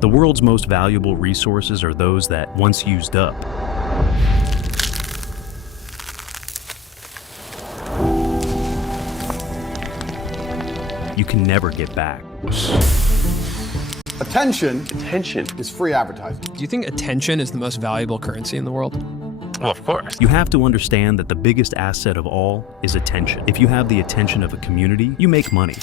The world's most valuable resources are those that, once used up, you can never get back. Attention is free advertising. Do you think attention is the most valuable currency in the world? Well, of course. You have to understand that the biggest asset of all is attention. If you have the attention of a community, you make money.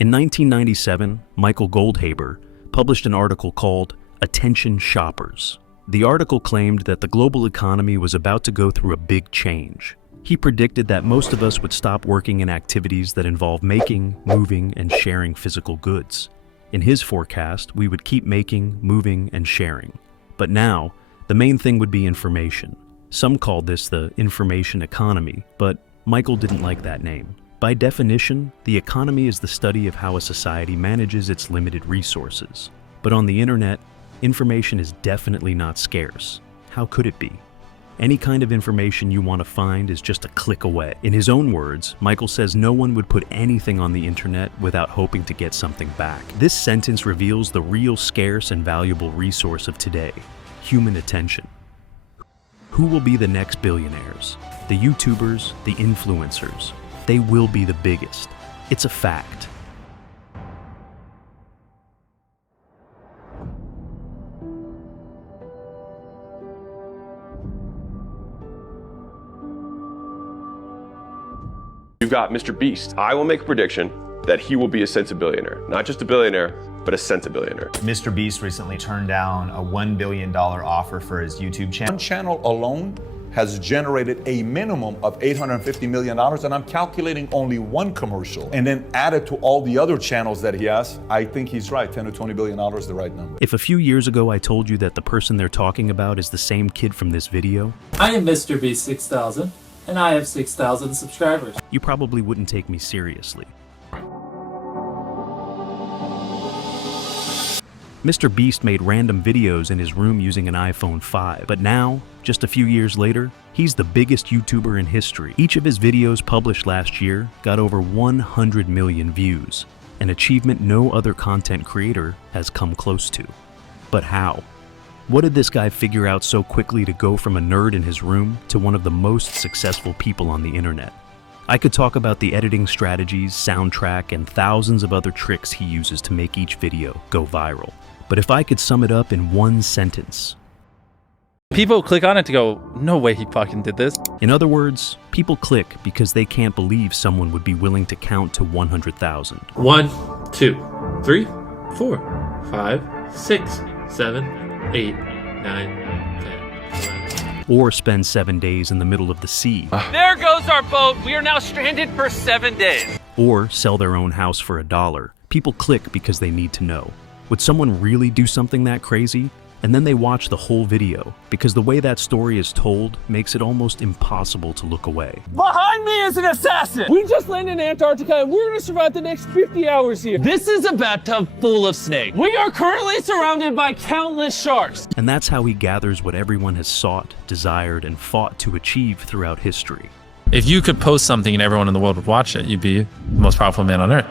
In 1997, Michael Goldhaber published an article called Attention Shoppers. The article claimed that the global economy was about to go through a big change. He predicted that most of us would stop working in activities that involve making, moving, and sharing physical goods. In his forecast, we would keep making, moving, and sharing. But now, the main thing would be information. Some called this the information economy, but Michael didn't like that name. By definition, the economy is the study of how a society manages its limited resources. But on the internet, information is definitely not scarce. How could it be? Any kind of information you want to find is just a click away. In his own words, Michael says no one would put anything on the internet without hoping to get something back. This sentence reveals the real scarce and valuable resource of today: human attention. Who will be the next billionaires? The YouTubers, the influencers. They will be the biggest. It's a fact. You've got MrBeast. I will make a prediction that he will be a centibillionaire. Not just a billionaire, but a centibillionaire. MrBeast recently turned down a $1 billion offer for his YouTube channel. One channel alone has generated a minimum of $850 million, and I'm calculating only one commercial. And then added to all the other channels that he has, I think he's right. $10 to $20 billion is the right number. If a few years ago I told you that the person they're talking about is the same kid from this video, I am MrBeast 6000, and I have 6,000 subscribers. you probably wouldn't take me seriously. MrBeast made random videos in his room using an iPhone 5, but now, just a few years later, he's the biggest YouTuber in history. Each of his videos published last year got over 100 million views, an achievement no other content creator has come close to. But how? What did this guy figure out so quickly to go from a nerd in his room to one of the most successful people on the internet? I could talk about the editing strategies, soundtrack, and thousands of other tricks he uses to make each video go viral. But if I could sum it up in one sentence. People click on it to go, no way he fucking did this. In other words, people click because they can't believe someone would be willing to count to 100,000. 1, 2, 3, 4, 5, 6, 7, 8, 9, 10, 11. Or spend 7 days in the middle of the sea. There goes our boat. We are now stranded for 7 days. Or sell their own house for $1. People click because they need to know. Would someone really do something that crazy? And then they watch the whole video, because the way that story is told makes it almost impossible to look away. Behind me is an assassin. We just landed in Antarctica and we're gonna survive the next 50 hours here. This is a bathtub full of snakes. We are currently surrounded by countless sharks. And that's how he gathers what everyone has sought, desired, and fought to achieve throughout history. If you could post something and everyone in the world would watch it, you'd be the most powerful man on earth.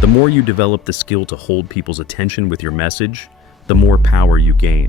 The more you develop the skill to hold people's attention with your message, the more power you gain.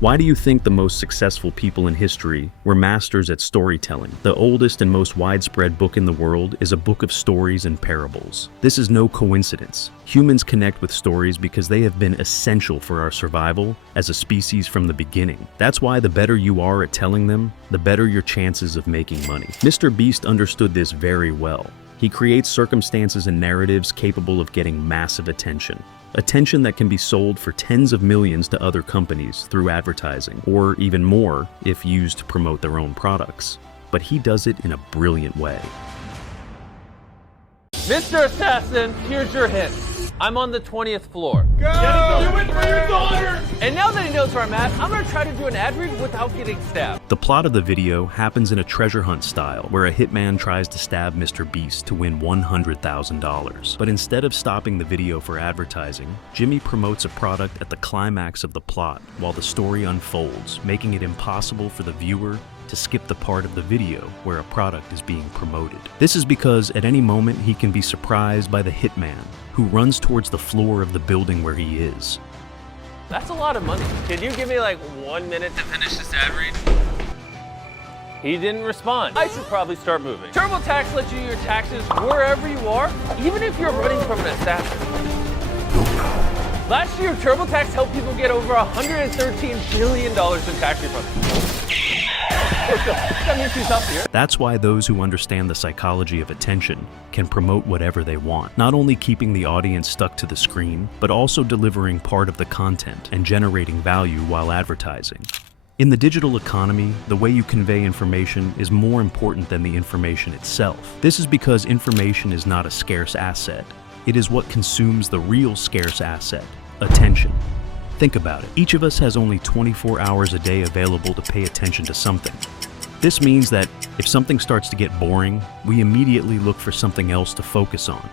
Why do you think the most successful people in history were masters at storytelling? The oldest and most widespread book in the world is a book of stories and parables. This is no coincidence. Humans connect with stories because they have been essential for our survival as a species from the beginning. That's why the better you are at telling them, the better your chances of making money. MrBeast understood this very well. He creates circumstances and narratives capable of getting massive attention. Attention that can be sold for tens of millions to other companies through advertising, or even more if used to promote their own products. But he does it in a brilliant way. Mr. Assassin, here's your hint. I'm on the 20th floor. Go! Do it for your daughter! And now that he knows where I'm at, I'm gonna try to do an ad read without getting stabbed. The plot of the video happens in a treasure hunt style, where a hitman tries to stab MrBeast to win $100,000. But instead of stopping the video for advertising, Jimmy promotes a product at the climax of the plot while the story unfolds, making it impossible for the viewer to skip the part of the video where a product is being promoted. This is because at any moment he can be surprised by the hitman who runs towards the floor of the building where he is. That's a lot of money. Can you give me like 1 minute to finish this ad read? He didn't respond. I should probably start moving. TurboTax lets you do your taxes wherever you are, even if you're running from an assassin. Last year, TurboTax helped people get over $113 billion in tax refunds. That means he's up here. That's why those who understand the psychology of attention can promote whatever they want, not only keeping the audience stuck to the screen, but also delivering part of the content and generating value while advertising. In the digital economy, the way you convey information is more important than the information itself. This is because information is not a scarce asset. It is what consumes the real scarce asset, attention. Think about it. Each of us has only 24 hours a day available to pay attention to something. This means that if something starts to get boring, we immediately look for something else to focus on.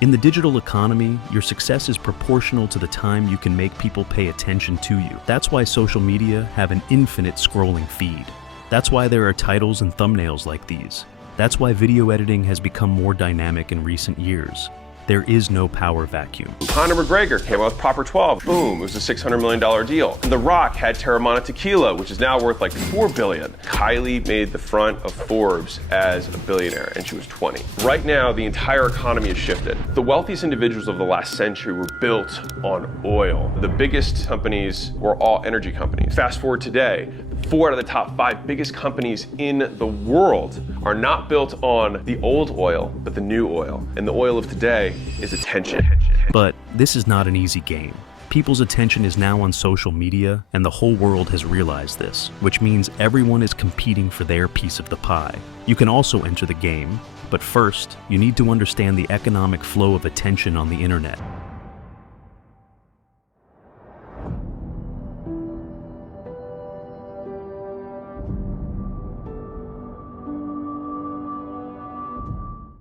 In the digital economy, your success is proportional to the time you can make people pay attention to you. That's why social media have an infinite scrolling feed. That's why there are titles and thumbnails like these. That's why video editing has become more dynamic in recent years. There is no power vacuum. Conor McGregor came out with Proper 12. Boom, it was a $600 million deal. And The Rock had Terramana Tequila, which is now worth like $4 billion. Kylie made the front of Forbes as a billionaire, and she was 20. Right now, the entire economy has shifted. The wealthiest individuals of the last century were built on oil. The biggest companies were all energy companies. Fast forward today, 4 out of the top 5 biggest companies in the world are not built on the old oil, but the new oil. And the oil of today is attention. But this is not an easy game. People's attention is now on social media, and the whole world has realized this, which means everyone is competing for their piece of the pie. You can also enter the game, but first, you need to understand the economic flow of attention on the internet.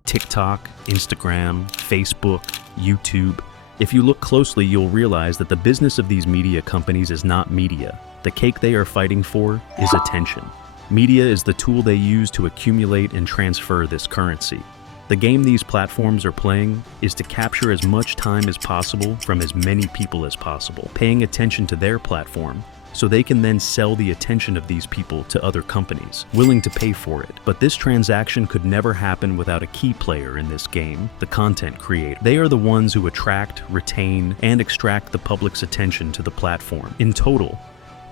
TikTok, Instagram, Facebook, YouTube. If you look closely, you'll realize that the business of these media companies is not media. The cake they are fighting for is attention. Media is the tool they use to accumulate and transfer this currency. The game these platforms are playing is to capture as much time as possible from as many people as possible, paying attention to their platform, so they can then sell the attention of these people to other companies, willing to pay for it. But this transaction could never happen without a key player in this game, the content creator. They are the ones who attract, retain, and extract the public's attention to the platform. In total,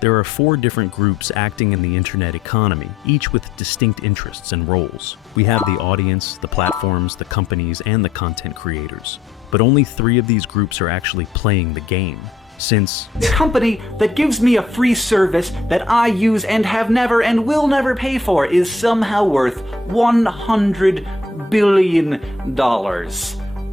there are 4 different groups acting in the internet economy, each with distinct interests and roles. We have the audience, the platforms, the companies, and the content creators. But only 3 of these groups are actually playing the game. Since the company that gives me a free service that I use and have never and will never pay for is somehow worth $100 billion.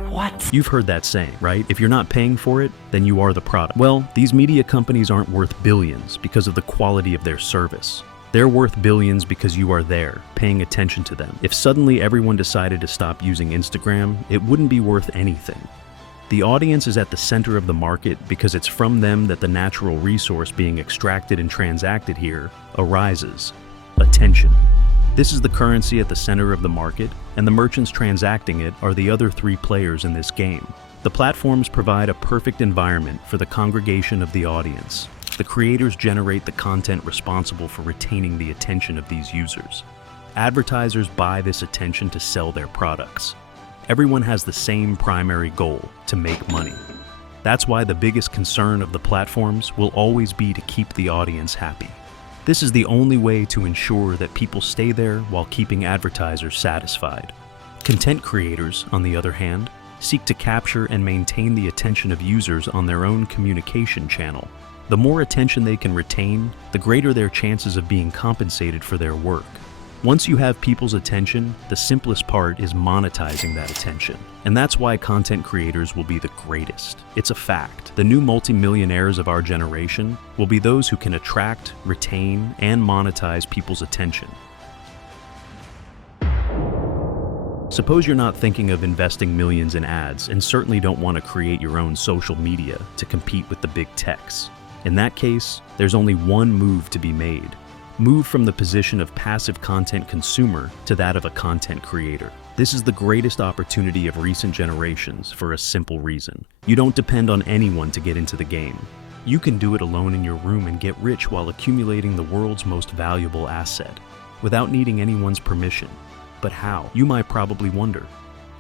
What? You've heard that saying, right? If you're not paying for it, then you are the product. Well, these media companies aren't worth billions because of the quality of their service. They're worth billions because you are there, paying attention to them. If suddenly everyone decided to stop using Instagram, it wouldn't be worth anything. The audience is at the center of the market because it's from them that the natural resource being extracted and transacted here arises: attention. This is the currency at the center of the market, and the merchants transacting it are the other 3 players in this game. The platforms provide a perfect environment for the congregation of the audience. The creators generate the content responsible for retaining the attention of these users. Advertisers buy this attention to sell their products. Everyone has the same primary goal: to make money. That's why the biggest concern of the platforms will always be to keep the audience happy. This is the only way to ensure that people stay there while keeping advertisers satisfied. Content creators, on the other hand, seek to capture and maintain the attention of users on their own communication channel. The more attention they can retain, the greater their chances of being compensated for their work. Once you have people's attention, the simplest part is monetizing that attention. And that's why content creators will be the greatest. It's a fact. The new multimillionaires of our generation will be those who can attract, retain, and monetize people's attention. Suppose you're not thinking of investing millions in ads and certainly don't want to create your own social media to compete with the big techs. In that case, there's only one move to be made: Move from the position of passive content consumer to that of a content creator. This is the greatest opportunity of recent generations for a simple reason. You don't depend on anyone to get into the game. You can do it alone in your room and get rich while accumulating the world's most valuable asset, without needing anyone's permission. But how? You might probably wonder.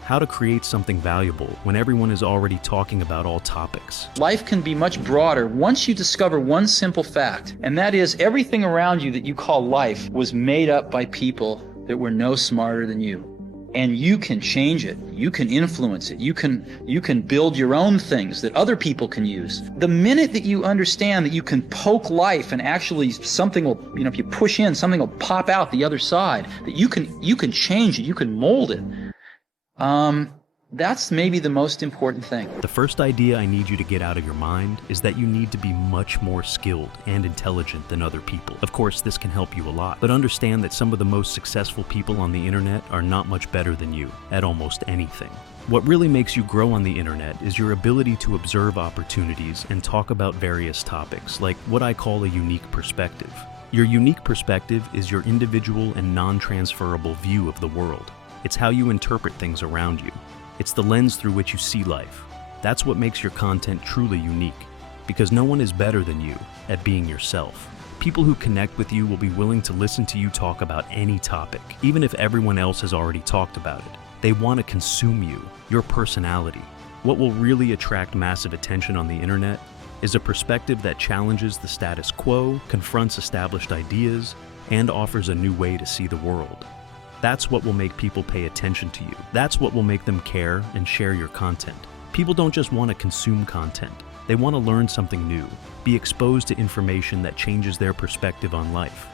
How to create something valuable when everyone is already talking about all topics. Life can be much broader once you discover one simple fact, and that is everything around you that you call life was made up by people that were no smarter than you. And you can change it. You can influence it. You can build your own things that other people can use. The minute that you understand that you can poke life and actually something will, if you push in, something will pop out the other side, that you can change it, you can mold it. That's maybe the most important thing. The first idea I need you to get out of your mind is that you need to be much more skilled and intelligent than other people. Of course, this can help you a lot, but understand that some of the most successful people on the internet are not much better than you at almost anything. What really makes you grow on the internet is your ability to observe opportunities and talk about various topics, like what I call a unique perspective. Your unique perspective is your individual and non-transferable view of the world. It's how you interpret things around you. It's the lens through which you see life. That's what makes your content truly unique, because no one is better than you at being yourself. People who connect with you will be willing to listen to you talk about any topic, even if everyone else has already talked about it. They want to consume you, your personality. What will really attract massive attention on the internet is a perspective that challenges the status quo, confronts established ideas, and offers a new way to see the world. That's what will make people pay attention to you. That's what will make them care and share your content. People don't just want to consume content. They want to learn something new, be exposed to information that changes their perspective on life.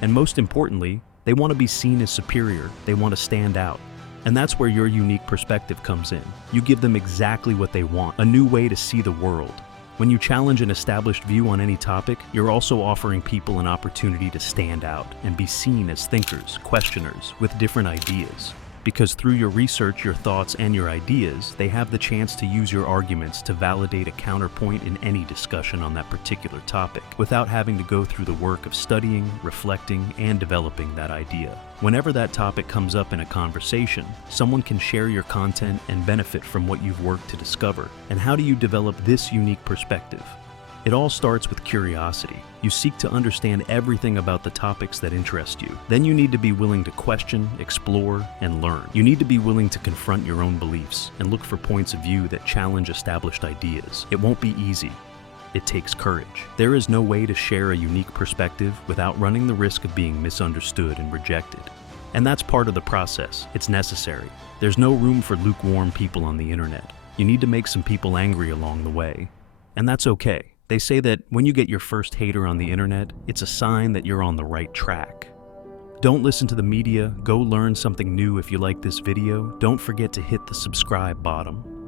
And most importantly, they want to be seen as superior. They want to stand out. And that's where your unique perspective comes in. You give them exactly what they want, a new way to see the world. When you challenge an established view on any topic, you're also offering people an opportunity to stand out and be seen as thinkers, questioners, with different ideas. Because through your research, your thoughts, and your ideas, they have the chance to use your arguments to validate a counterpoint in any discussion on that particular topic, without having to go through the work of studying, reflecting, and developing that idea. Whenever that topic comes up in a conversation, someone can share your content and benefit from what you've worked to discover. And how do you develop this unique perspective? It all starts with curiosity. You seek to understand everything about the topics that interest you. Then you need to be willing to question, explore, and learn. You need to be willing to confront your own beliefs and look for points of view that challenge established ideas. It won't be easy. It takes courage. There is no way to share a unique perspective without running the risk of being misunderstood and rejected. And that's part of the process. It's necessary. There's no room for lukewarm people on the internet. You need to make some people angry along the way. And that's okay. They say that when you get your first hater on the internet, it's a sign that you're on the right track. Don't listen to the media. Go learn something new. If you like this video, don't forget to hit the subscribe button.